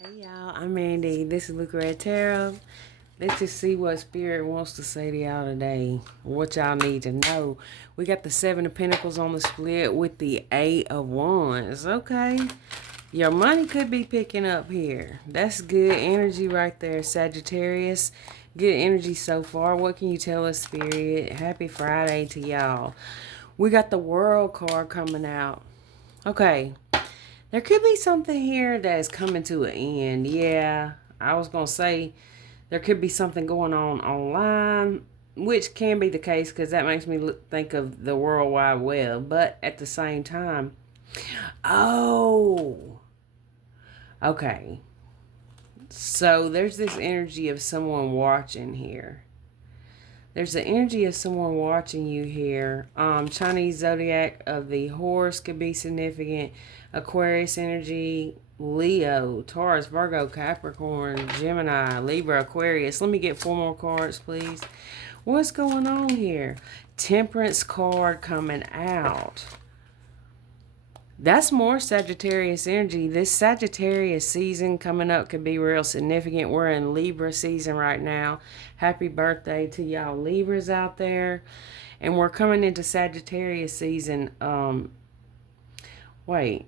Hey y'all, I'm Mandy. This is Luca at Tarot. Let's just see what Spirit wants to say to y'all today. What y'all need to know. We got the Seven of Pentacles on the split with the Eight of Wands. Okay. Your money could be picking up here. That's good energy right there, Sagittarius. Good energy so far. What can you tell us, Spirit? Happy Friday to y'all. We got the World card coming out. Okay. There could be something here that is coming to an end. Yeah, I was going to say there could be something going on online, which can be the case because that makes me think of the World Wide Web. But at the same time, oh, okay. So there's this energy of someone watching here. There's the energy of someone watching you here. Chinese zodiac of the horse could be significant. Aquarius energy, Leo, Taurus, Virgo, Capricorn, Gemini, Libra, Aquarius. Let me get four more cards, please. What's going on here? Temperance card coming out. That's more Sagittarius energy. This Sagittarius season coming up could be real significant. We're in Libra season right now. Happy birthday to y'all Libras out there. And we're coming into Sagittarius season. Wait.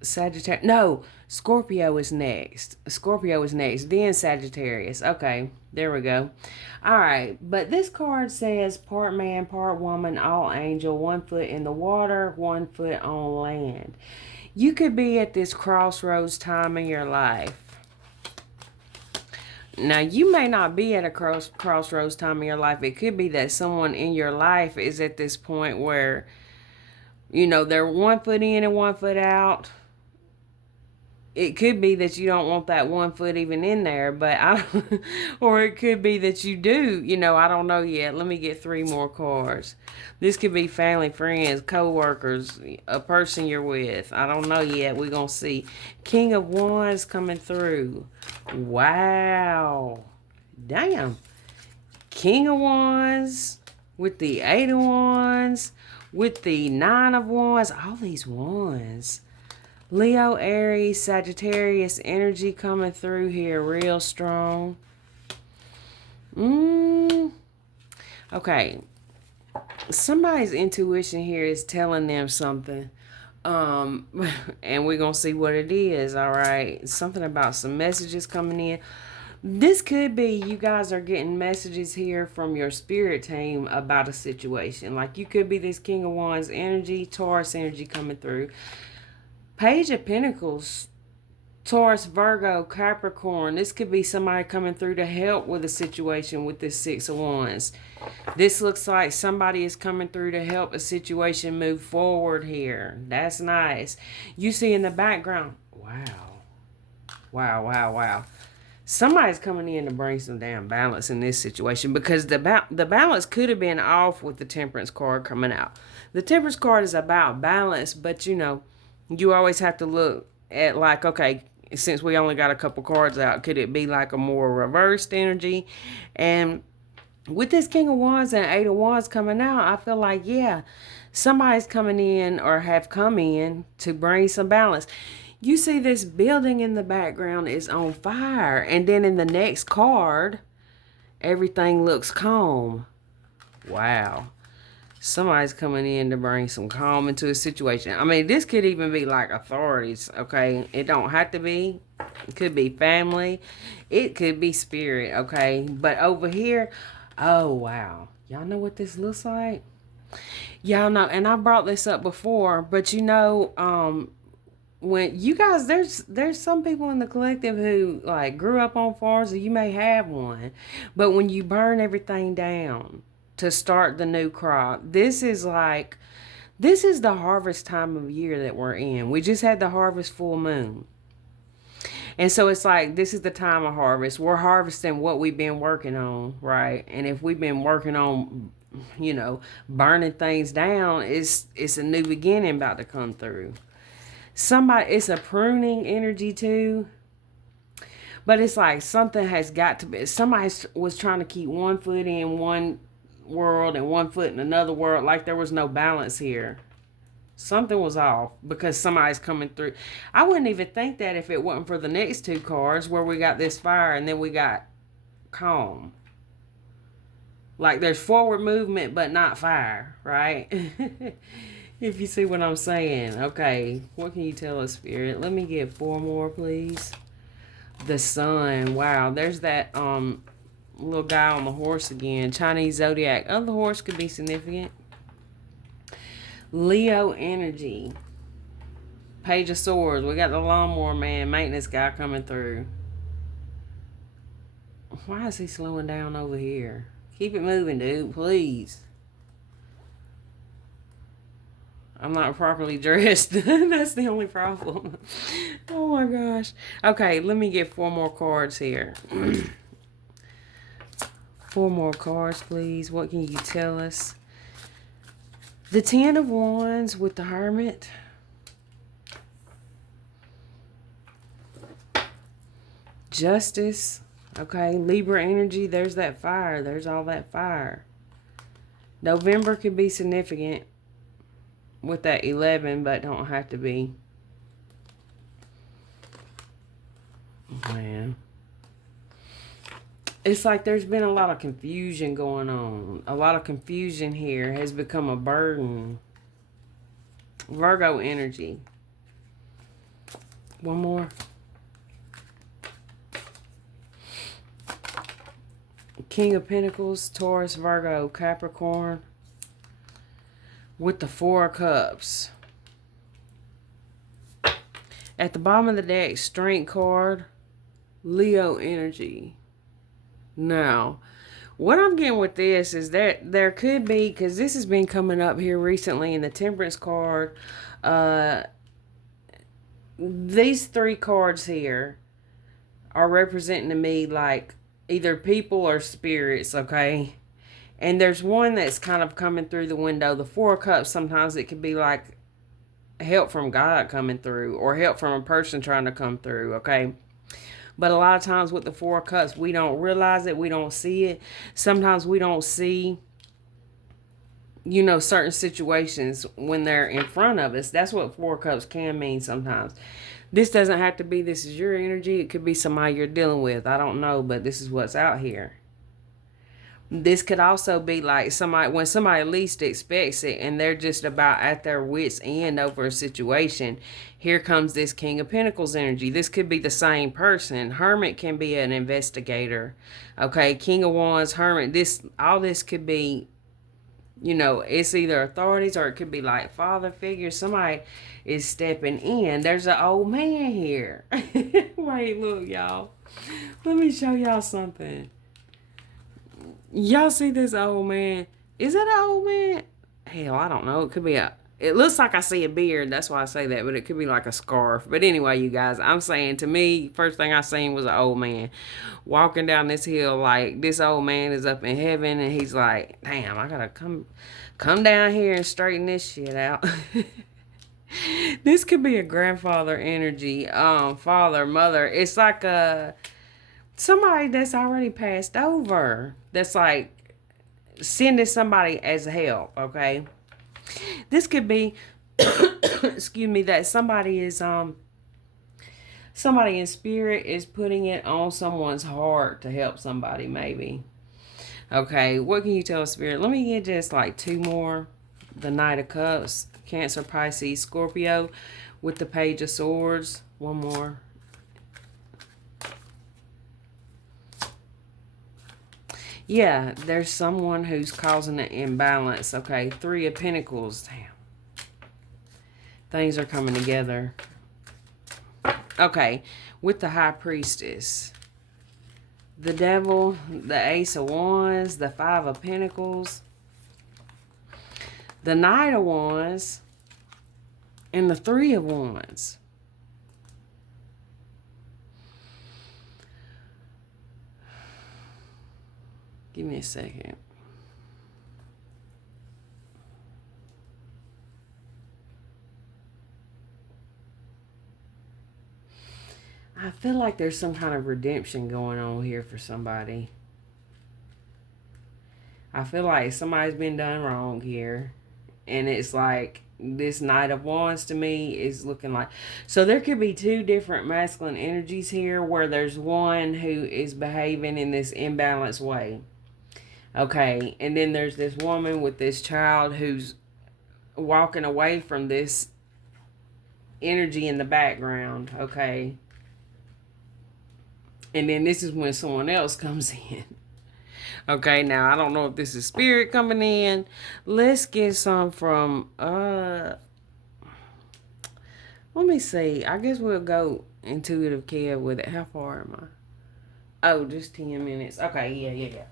Sagittarius. No, Scorpio is next. Scorpio is next. Then Sagittarius. Okay, there we go. All right, but this card says part man, part woman, all angel, 1 foot in the water, 1 foot on land. You could be at this crossroads time in your life. Now, you may not be at a crossroads time in your life. It could be that someone in your life is at this point where, they're 1 foot in and 1 foot out. It could be that you don't want that 1 foot even in there, but or it could be that you do, I don't know yet. Let me get 3 more cards. This could be family, friends, co-workers, a person you're with. I don't know yet. We're going to see. King of Wands coming through. Wow. Damn. King of Wands with the 8 of Wands with the 9 of Wands. All these wands. Leo, Aries, Sagittarius energy coming through here real strong. Okay. Somebody's intuition here is telling them something. And we're going to see what it is, all right? Something about some messages coming in. This could be you guys are getting messages here from your spirit team about a situation. Like you could be this King of Wands energy, Taurus energy coming through. Page of Pentacles, Taurus, Virgo, Capricorn. This could be somebody coming through to help with a situation with this 6 of Wands. This looks like somebody is coming through to help a situation move forward here. That's nice. You see in the background, wow. Wow, wow, wow. Somebody's coming in to bring some damn balance in this situation because the balance could have been off with the Temperance card coming out. The Temperance card is about balance, but you always have to look at like, okay, since we only got a couple cards out, could it be like a more reversed energy? And with this King of Wands and 8 of Wands coming out, I feel like, yeah, somebody's coming in or have come in to bring some balance. You see this building in the background is on fire. And then in the next card, everything looks calm. Wow. Somebody's coming in to bring some calm into a situation. I mean, this could even be like authorities, okay? It don't have to be. It could be family. It could be spirit, okay? But over here, oh, wow. Y'all know what this looks like? Y'all know, and I brought this up before, but when you guys, there's some people in the collective who like grew up on farms, or you may have one, but when you burn everything down to start the new crop, this is the harvest time of year that we're in. We just had the harvest full moon, and so it's like this is the time of harvest. We're harvesting what we've been working on, right? And if we've been working on burning things down, it's a new beginning about to come through. It's a pruning energy too. But it's like something has got to be. Somebody was trying to keep 1 foot in one world and 1 foot in another world. Like there was no balance here. Something was off because somebody's coming through. I wouldn't even think that if it wasn't for the next two cards where we got this fire and then we got calm. Like there's forward movement but not fire, right? If you see what I'm saying. Okay, what can you tell us, Spirit? Let me get four more, please. The sun. Wow, there's that little guy on the horse again. Chinese zodiac. Oh, the horse could be significant. Leo energy. Page of Swords. We got the lawnmower man, maintenance guy coming through. Why is he slowing down over here? Keep it moving, dude, please. I'm not properly dressed. That's the only problem. Oh my gosh. Okay, let me get four more cards here. Four more cards, please. What can you tell us? The Ten of Wands with the Hermit. Justice. Okay, Libra energy. There's that fire. There's all that fire. November could be significant with that 11, but don't have to be. Man. It's like there's been a lot of confusion going on. A lot of confusion here has become a burden. Virgo energy. One more. King of Pentacles, Taurus, Virgo, Capricorn. With the Four of Cups. At the bottom of the deck, Strength card. Leo energy. Now, what I'm getting with this is that there could be, because this has been coming up here recently in the Temperance card, these three cards here are representing to me like either people or spirits, okay? And there's one that's kind of coming through the window. The Four of Cups, sometimes it could be like help from God coming through or help from a person trying to come through, okay? But a lot of times with the Four of Cups, we don't realize it. We don't see it. Sometimes we don't see, you know, certain situations when they're in front of us. That's what Four of Cups can mean sometimes. This doesn't have to be this is your energy. It could be somebody you're dealing with. I don't know, but this is what's out here. This could also be like somebody, when somebody least expects it and they're just about at their wits' end over a situation. Here comes this King of Pentacles energy. This could be the same person. Hermit can be an investigator. Okay, King of Wands, Hermit. All this could be, you know, it's either authorities or it could be like father figures. Somebody is stepping in. There's an old man here. Wait, look, y'all. Let me show y'all something. Y'all see this old man? Is that an old man? Hell, I don't know. It could be it looks like I see a beard. That's why I say that, but it could be like a scarf. But anyway, you guys, I'm saying to me, first thing I seen was an old man walking down this hill. Like this old man is up in heaven and he's like, damn, I gotta come down here and straighten this shit out. This could be a grandfather energy, father, mother. It's like somebody that's already passed over. That's like sending somebody as help, okay? This could be, excuse me, that somebody is, somebody in spirit is putting it on someone's heart to help somebody, maybe. Okay, what can you tell Spirit? Let me get just like two more. The Knight of Cups, Cancer, Pisces, Scorpio with the Page of Swords. One more. Yeah, there's someone who's causing an imbalance. Okay, Three of Pentacles. Damn. Things are coming together. Okay, with the High Priestess. The Devil, the Ace of Wands, the Five of Pentacles. The Knight of Wands. And the Three of Wands. Give me a second. I feel like there's some kind of redemption going on here for somebody. I feel like somebody's been done wrong here. And it's like this Knight of Wands to me is looking like. So there could be two different masculine energies here, where there's one who is behaving in this imbalanced way. Okay, and then there's this woman with this child who's walking away from this energy in the background. Okay, and then this is when someone else comes in. Okay, now I don't know if this is spirit coming in. Let's get some from let me see. I guess we'll go intuitive Kev with it. How far am I? Oh, just 10 minutes. Okay, yeah.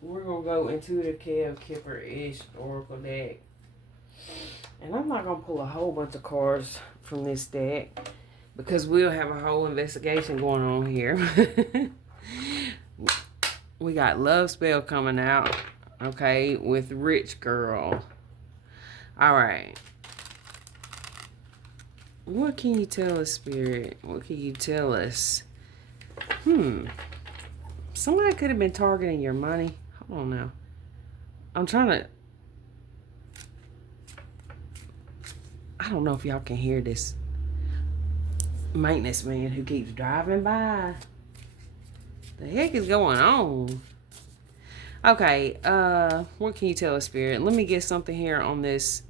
We're gonna go intuitive Kev Kipper ish Oracle deck. And I'm not gonna pull a whole bunch of cards from this deck because we'll have a whole investigation going on here. We got Love Spell coming out, okay, with Rich Girl. All right. What can you tell us, Spirit? What can you tell us? Somebody could have been targeting your money. Hold on now. I'm trying to... I don't know if y'all can hear this maintenance man who keeps driving by. The heck is going on? Okay, what can you tell us, Spirit? Let me get something here on this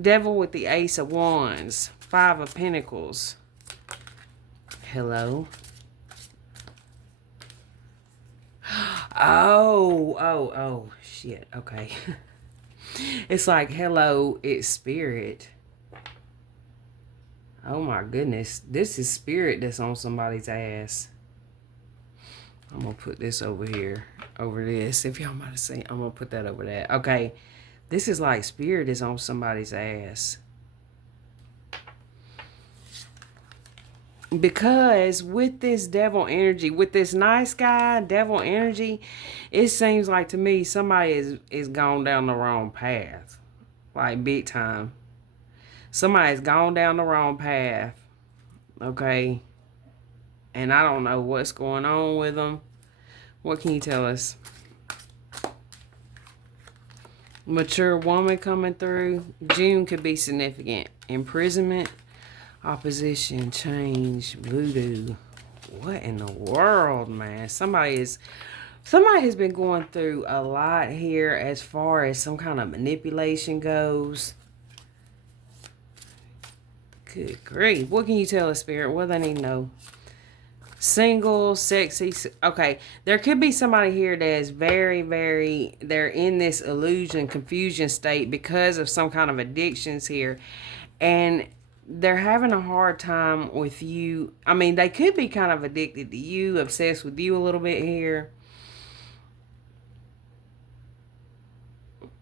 Devil with the Ace of Wands, 5 of Pentacles. Hello. Oh, shit. Okay. It's like, hello, it's Spirit. Oh my goodness. This is Spirit that's on somebody's ass. I'm going to put this over here. Over this. If y'all might have seen, I'm going to put that over that. Okay. This is like Spirit is on somebody's ass. Because with this devil energy, with this nice guy, devil energy, it seems like to me somebody is gone down the wrong path. Like big time. Somebody's gone down the wrong path. Okay. And I don't know what's going on with them. What can you tell us? Mature woman coming through. June could be significant. Imprisonment. Opposition. Change. Voodoo. What in the world, man? Somebody has been going through a lot here as far as some kind of manipulation goes. Good grief. What can you tell us, Spirit? What do they need to know? Single, sexy. Okay, there could be somebody here that is very, very, they're in this illusion, confusion state because of some kind of addictions here. And they're having a hard time with you. I mean, they could be kind of addicted to you, obsessed with you a little bit here.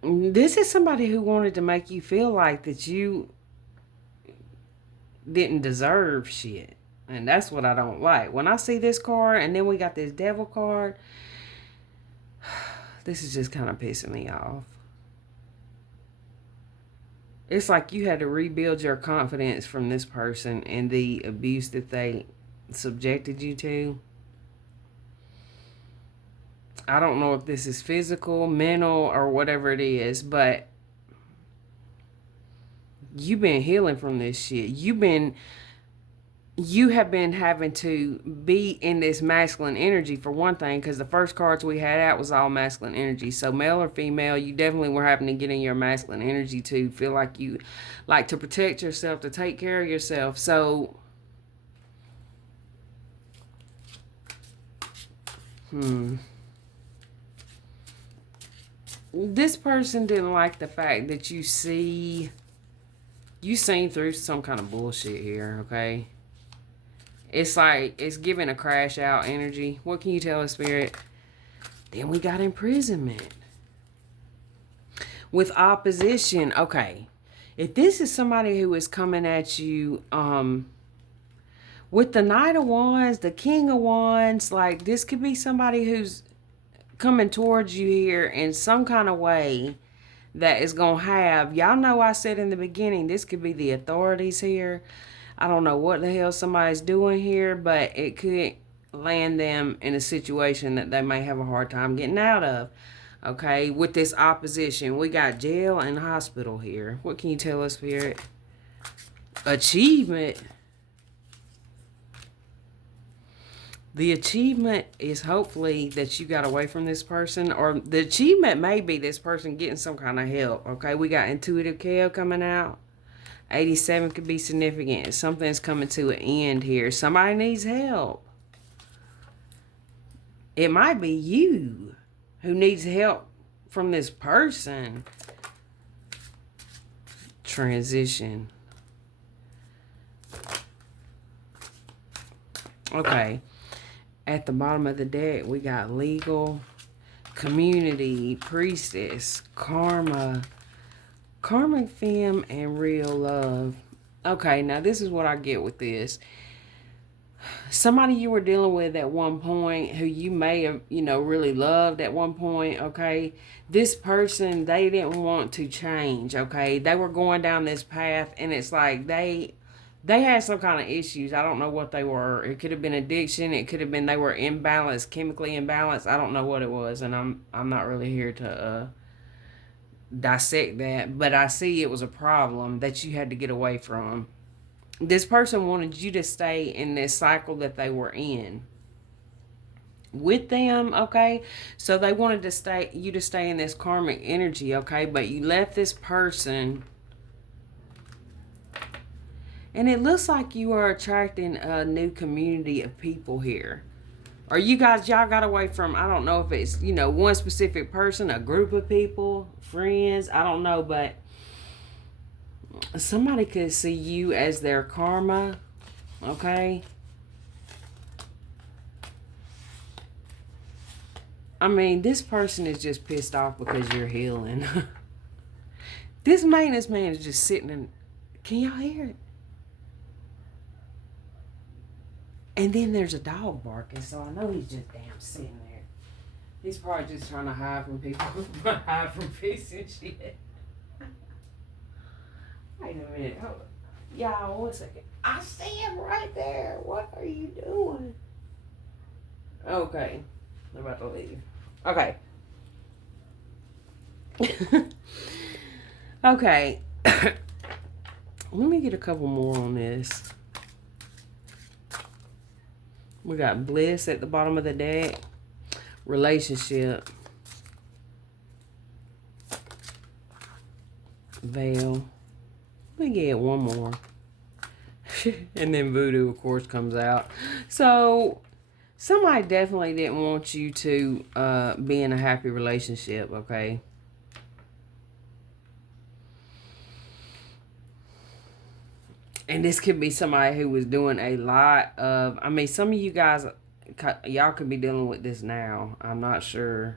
This is somebody who wanted to make you feel like that you didn't deserve shit. And that's what I don't like. When I see this card and then we got this devil card, this is just kind of pissing me off. It's like you had to rebuild your confidence from this person and the abuse that they subjected you to. I don't know if this is physical, mental, or whatever it is, but you've been healing from this shit. You have been having to be in this masculine energy for one thing, because the first cards we had out was all masculine energy. So male or female, you definitely were having to get in your masculine energy to feel like you like to protect yourself, to take care of yourself. So, this person didn't like the fact that you seen through some kind of bullshit here, okay? It's like, it's giving a crash out energy. What can you tell us, Spirit? Then we got imprisonment. With opposition, okay. If this is somebody who is coming at you, with the Knight of Wands, the King of Wands, like this could be somebody who's coming towards you here in some kind of way that is going to have, y'all know I said in the beginning, this could be the authorities here. I don't know what the hell somebody's doing here, but it could land them in a situation that they may have a hard time getting out of. Okay, with this opposition, we got jail and hospital here. What can you tell us, Spirit? Achievement. The achievement is hopefully that you got away from this person, or the achievement may be this person getting some kind of help. Okay, we got intuitive care coming out. 87 could be significant. Something's coming to an end here. Somebody needs help. It might be you who needs help from this person. Transition. Okay. At the bottom of the deck, we got legal, community, priestess, karma, karmic femme, and real love. Okay, now this is what I get with this. Somebody you were dealing with at one point who you may have, really loved at one point, okay? This person, they didn't want to change, okay? They were going down this path, and it's like they had some kind of issues. I don't know what they were. It could have been addiction. It could have been they were imbalanced, chemically imbalanced. I don't know what it was, and I'm not really here to dissect that. But I see it was a problem that you had to get away from. This person wanted you to stay in this cycle that they were in with them, okay? So they wanted you to stay in this karmic energy, okay? But you left this person. And it looks like you are attracting a new community of people here. Or y'all got away from, I don't know if it's, one specific person, a group of people, friends, I don't know, but somebody could see you as their karma, okay? I mean, this person is just pissed off because you're healing. This maintenance man is just sitting in, can y'all hear it? And then there's a dog barking, so I know he's just damn sitting there. He's probably just trying to hide from people, hide from fixing shit. Wait a minute, hold on. Y'all, 1 second. I see him right there. What are you doing? Okay, I'm about to leave. Okay. Okay. Let me get a couple more on this. We got bliss at the bottom of the deck. Relationship. Veil. Let me get one more. And then voodoo, of course, comes out. So, somebody definitely didn't want you to be in a happy relationship, okay? And this could be somebody who was doing a lot of, some of you guys, y'all could be dealing with this now. I'm not sure.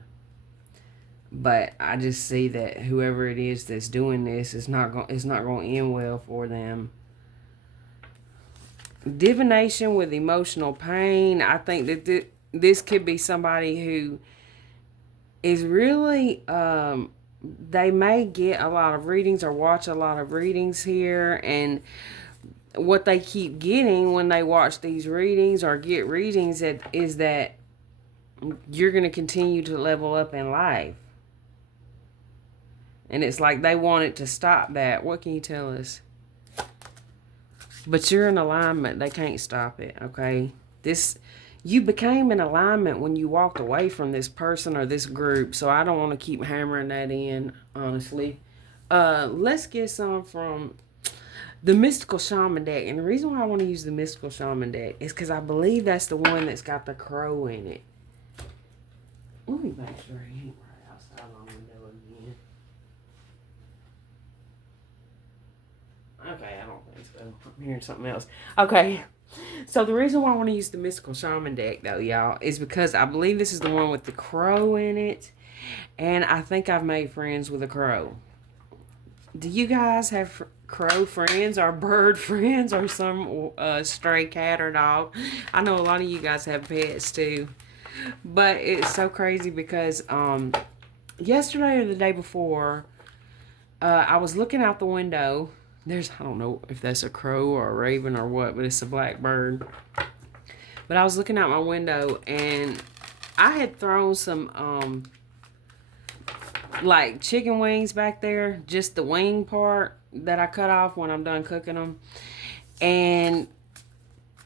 But I just see that whoever it is that's doing this, it's not going to end well for them. Divination with emotional pain. I think that this could be somebody who is really, they may get a lot of readings or watch a lot of readings here, and what they keep getting when they watch these readings or get readings is that you're going to continue to level up in life. And it's like they want it to stop that. What can you tell us? But you're in alignment. They can't stop it, okay? You became in alignment when you walked away from this person or this group. So I don't want to keep hammering that in, honestly. Let's get some from the Mystical Shaman deck. And the reason why I want to use the Mystical Shaman deck is because I believe that's the one that's got the crow in it. Let me make sure he ain't right outside on the window again. Okay, I don't think so. I'm hearing something else. Okay. So the reason why I want to use the Mystical Shaman deck, though, y'all, is because I believe this is the one with the crow in it. And I think I've made friends with a crow. Do you guys have crow friends or bird friends or some stray cat or dog? I know a lot of you guys have pets too. But it's so crazy because yesterday or the day before, I was looking out the window. I don't know if that's a crow or a raven or what, but it's a black bird. But I was looking out my window and I had thrown some like chicken wings back there, just the wing part that I cut off when I'm done cooking them. And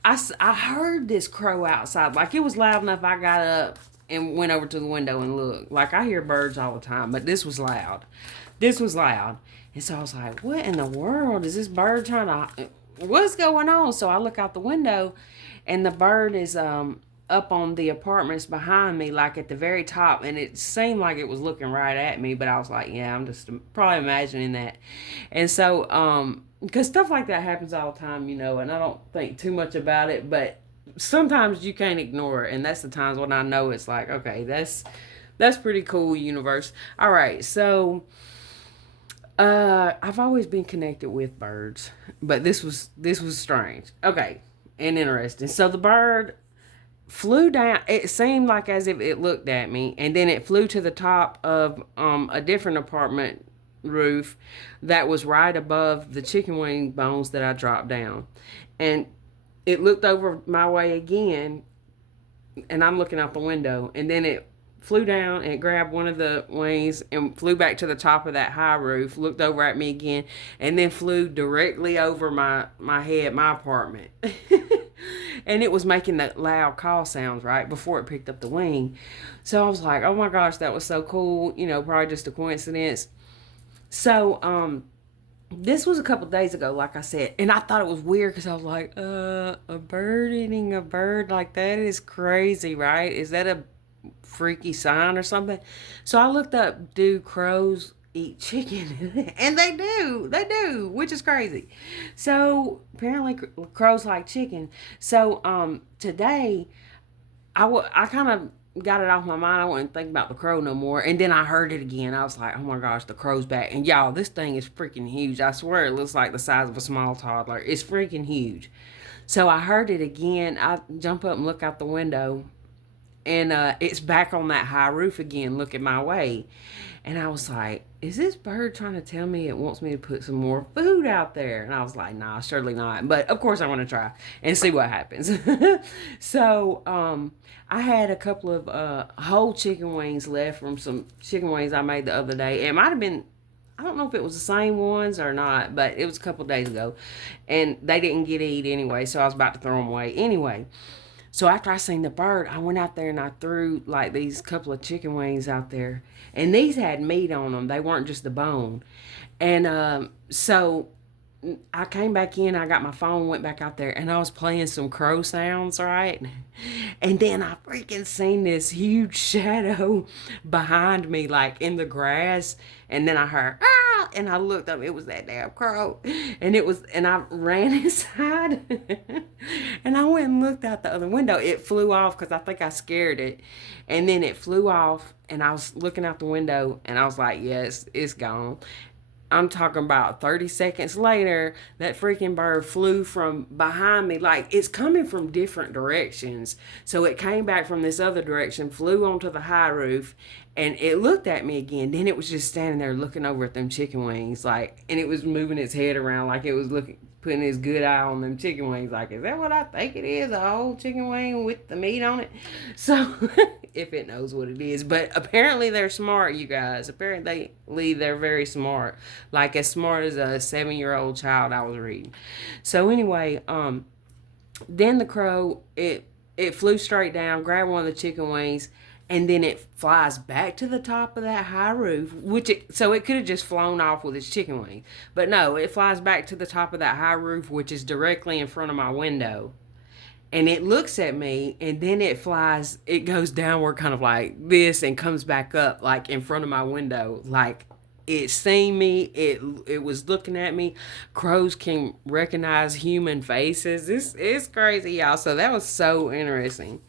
I heard this crow outside. Like, it was loud enough I got up and went over to the window and looked. Like, I hear birds all the time, but this was loud. This was loud. And so I was like, what in the world is this bird trying to, what's going on? So I look out the window, and the bird is up on the apartments behind me, like at the very top, and it seemed like it was looking right at me, but I was like, yeah, I'm just probably imagining that. And so because stuff like that happens all the time, and I don't think too much about it, but sometimes you can't ignore it, and that's the times when I know it's like, okay, that's pretty cool, universe. All right, so I've always been connected with birds, but this was strange. Okay, and interesting. So the bird flew down. It seemed like as if it looked at me, and then it flew to the top of a different apartment roof that was right above the chicken wing bones that I dropped down, and it looked over my way again, and I'm looking out the window, and then it flew down and grabbed one of the wings and flew back to the top of that high roof, looked over at me again, and then flew directly over my head, my apartment. And it was making that loud call sounds right before it picked up the wing. So I was like, oh my gosh, that was so cool. Probably just a coincidence. So this was a couple days ago, like I said, and I thought it was weird because I was like, a bird eating a bird, like, that is crazy, right? Is that a freaky sign or something? So I looked up, do crows eat chicken? And they do, which is crazy. So apparently crows like chicken. So today I kind of got it off my mind. I wasn't thinking about the crow no more. And then I heard it again. I was like, oh my gosh, the crow's back. And y'all, this thing is freaking huge. I swear it looks like the size of a small toddler. It's freaking huge. So I heard it again. I jump up and look out the window, and it's back on that high roof again, looking my way. And I was like, is this bird trying to tell me it wants me to put some more food out there? And I was like, nah, surely not. But of course I want to try and see what happens. So I had a couple of whole chicken wings left from some chicken wings I made the other day. It might have been, I don't know if it was the same ones or not, but it was a couple of days ago. And they didn't get to eat anyway, so I was about to throw them away anyway. So after I seen the bird, I went out there and I threw like these couple of chicken wings out there. And these had meat on them. They weren't just the bone. And so I came back in, I got my phone, went back out there, and I was playing some crow sounds, right? And then I freaking seen this huge shadow behind me, like in the grass. And then I heard, ah, and I looked up, it was that damn crow. And I ran inside, and I went and looked out the other window. It flew off because I think I scared it. And then it flew off, and I was looking out the window, and I was like, yes, it's gone. I'm talking about 30 seconds later, that freaking bird flew from behind me. Like, it's coming from different directions. So it came back from this other direction, flew onto the high roof, and it looked at me again. Then it was just standing there looking over at them chicken wings, like, and it was moving its head around like it was looking, putting its good eye on them chicken wings. Like, is that what I think it is? A whole chicken wing with the meat on it? So, if it knows what it is. But apparently they're smart, you guys. Apparently they're very smart. Like, as smart as a 7-year-old child I was reading. So anyway, then the crow, it flew straight down, grabbed one of the chicken wings, and then it flies back to the top of that high roof, so it could have just flown off with its chicken wing. But no, it flies back to the top of that high roof, which is directly in front of my window. And it looks at me, and then it goes downward kind of like this and comes back up like in front of my window. Like, it seen me, it was looking at me. Crows can recognize human faces. This is crazy, y'all. So that was so interesting.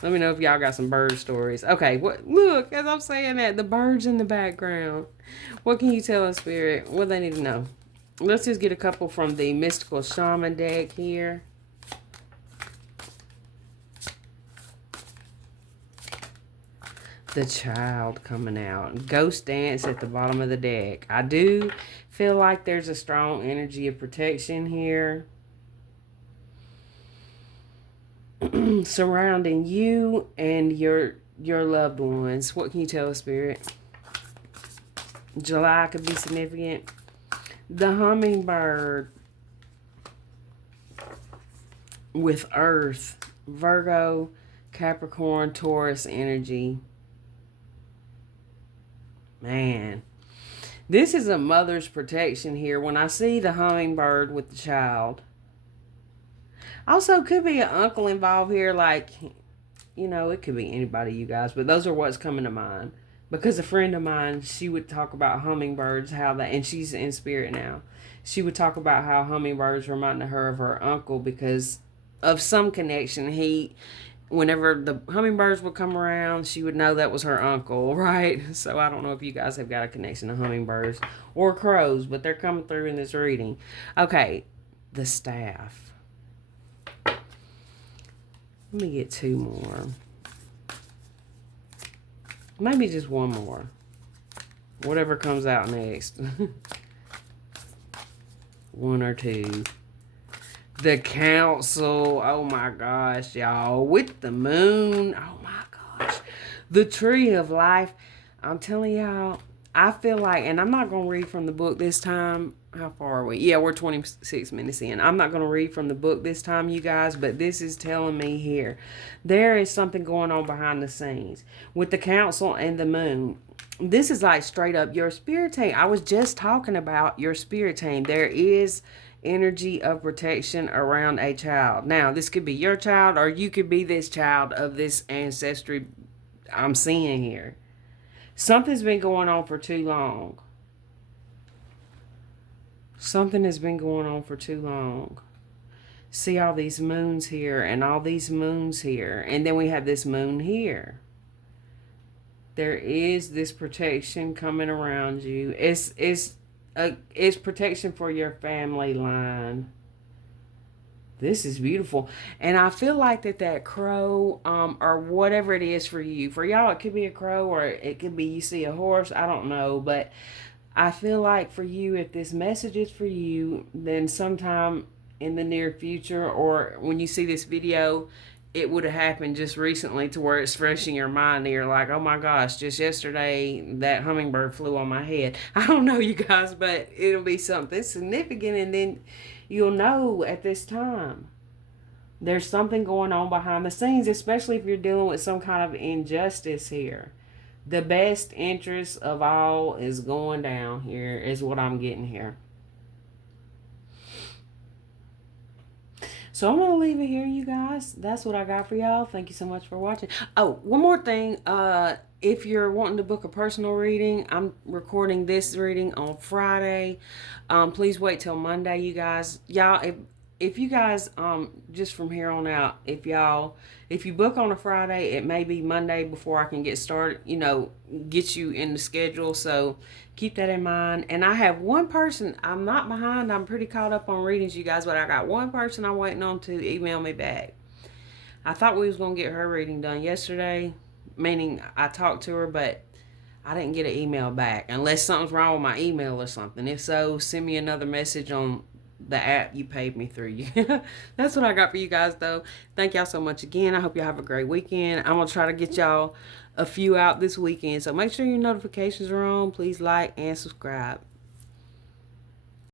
Let me know if y'all got some bird stories. Okay, look, as I'm saying that, the birds in the background. What can you tell us, Spirit? What they need to know? Let's just get a couple from the Mystical Shaman deck here. The Child coming out. Ghost Dance at the bottom of the deck. I do feel like there's a strong energy of protection here surrounding you and your loved ones. What can you tell us, Spirit? July could be significant. The hummingbird with Earth, Virgo, Capricorn, Taurus energy. Man, this is a mother's protection here. When I see the hummingbird with the child, also could be an uncle involved here. Like, it could be anybody, you guys, but those are what's coming to mind. Because a friend of mine, she would talk about hummingbirds, and she's in spirit now. She would talk about how hummingbirds reminded her of her uncle because of some connection. Whenever the hummingbirds would come around, she would know that was her uncle, right? So I don't know if you guys have got a connection to hummingbirds or crows, but they're coming through in this reading. Okay, the staff. Let me get two more. Maybe just one more. Whatever comes out next. One or two. The council. Oh my gosh, y'all. With the moon. Oh my gosh. The tree of life. I'm telling y'all, I feel like, and I'm not going to read from the book this time. How far are we? Yeah, we're 26 minutes in. I'm not going to read from the book this time, you guys, but this is telling me here. There is something going on behind the scenes. With the council and the moon, this is like straight up your spirit team. I was just talking about your spirit team. There is energy of protection around a child. Now, this could be your child, or you could be this child of this ancestry I'm seeing here. Something's been going on for too long. Something has been going on for too long. See all these moons here and all these moons here. And then we have this moon here. There is this protection coming around you. It's protection for your family line. This is beautiful. And I feel like that crow, or whatever it is for you. For y'all, it could be a crow or it could be you see a horse. I don't know. But I feel like for you, if this message is for you, then sometime in the near future, or when you see this video, it would have happened just recently to where it's fresh in your mind and you're like, oh my gosh, just yesterday that hummingbird flew on my head. I don't know, you guys, but it'll be something significant, and then you'll know at this time. There's something going on behind the scenes, especially if you're dealing with some kind of injustice here. The best interest of all is going down here, is what I'm getting here. So I'm going to leave it here, you guys. That's what I got for y'all. Thank you so much for watching. Oh, one more thing. If you're wanting to book a personal reading, I'm recording this reading on Friday. Please wait till Monday, you guys. Y'all, if you guys, just from here on out, if you book on a Friday, it may be Monday before I can get started, get you in the schedule. So keep that in mind. And I have one person, I'm not behind. I'm pretty caught up on readings, you guys, but I got one person I'm waiting on to email me back. I thought we was going to get her reading done yesterday, meaning I talked to her, but I didn't get an email back unless something's wrong with my email or something. If so, send me another message on the app you paid me through. That's what I got for you guys, though. Thank y'all so much again. I hope y'all have a great weekend. I'm going to try to get y'all a few out this weekend. So make sure your notifications are on. Please like and subscribe.